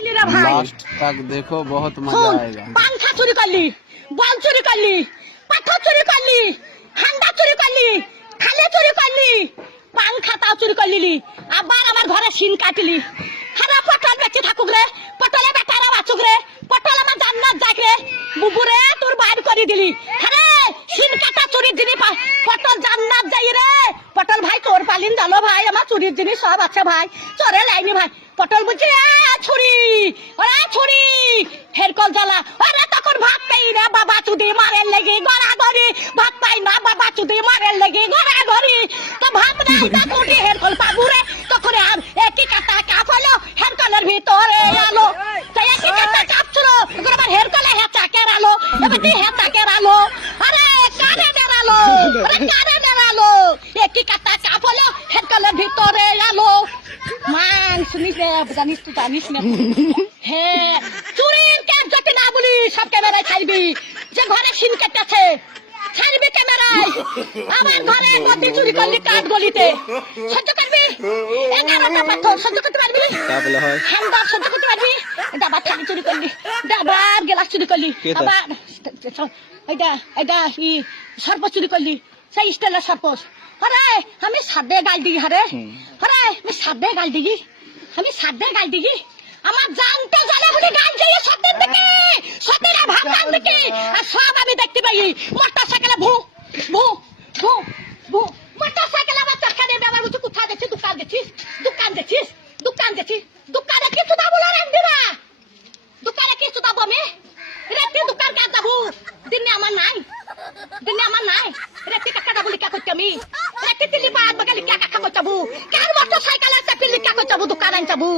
Last तक देखो, बहुत मजा आएगा। पंखा चोरी कर ली, बॉल चोरी कर ली, पत्थर चोरी कर ली, हंडा चोरी कर ली, थाले चोरी कर ली, पंखा ताও চুরি করে লিলি। আবার আমার ঘরে সিন কাটলি। হারা পটল বেচে থাকুক রে, পটলে বেটারা বাঁচুক রে, পটল আমার জান্নাত যাক রে। বুবুরে তোর বাইর করে দিলি। আরে সিন কাটা চুরির জিনিস পটল জান্নাত যাই রে। পটল ভাই তোর পালিন জানো ভাই, আমার চুরির জিনিস সব আছে ভাই, চরে লাইনি ভাই। পটল বুঝছি ছুরি, ওরা ছুরি হেরকল জ্বালা। ওরা তখন ভাত পাই না, বাবা চুদি মারের লেগে গড়াগড়ি। ভাত পাই না, বাবা চুদি মারের লেগে গড়াগড়ি। তো ভাত নাই তা কোটি হেরকল পাবুরে। তখন আর একই কাটা কাপ হলো, হেরকলের ভিতরে আলো। তো একই কাটা কাপ ছিল, এবার আমার হেরকলে হেঁচা কেরালো। এবার তুই হেঁচা কেরালো, আরে কারে দেরালো, আরে কারে দেরালো। একই কাটা কাপ হলো, হেরকলের ভিতরে আলো। মান শুনিস না, জানিস তুই জানিস না। হ্যাঁ চুরির কাজ যাতে না বলি, সব ক্যামেরায় ছাড়বি। যে ঘরে সিন কেটেছে ছাড়বি ক্যামেরায়। আমার ঘরে গতি চুরি করলি কাঠ গলিতে, সহ্য করবি? 11টা পাথর সহ্য করতে পারবি? হ্যান্ডার সহ্য করতে পারবি? ডাবার থালি চুরি করলি, ডাবার গ্লাস চুরি করলি, আবার এটা এটা সর্প চুরি করলি, সেই স্টাইলের সর্প। আরে আমি সাদে গাল দিই, হারে আরে আমি সাদে গাল দিই, আমি সাদে গাল দিই। আমার জানতে জানে বলে গাল দিয়ে সত্যের দিকে, সত্যের ভাবনার দিকে। আর সব আমি দেখতে পাই। মোটর সাইকেলে ভু ভু ভু ভু, মোটর সাইকেলে আমার চাকা দিয়ে আমার বুঝি কোথায় দেখছিস? দোকান দেখছিস, দোকান দেখছিস, দোকান দেখছিস। দোকানে কিছু দাবো না রান্দিরা, দোকানে কিছু দাবো আমি রেতি দোকান কাজ যাবো। দিনে আমার নাই, দিনে আমার নাই। রেতি কাকা যাবো লিখা করতে আমি, রেতি দিল্লি বাদ বাগে লিখা কাকা করতে যাবো। কার মোটর সাইকেলে চাপি লিখা করতে যাবো, দোকান আন যাবো।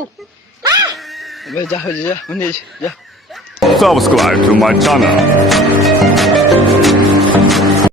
Subscribe to my channel.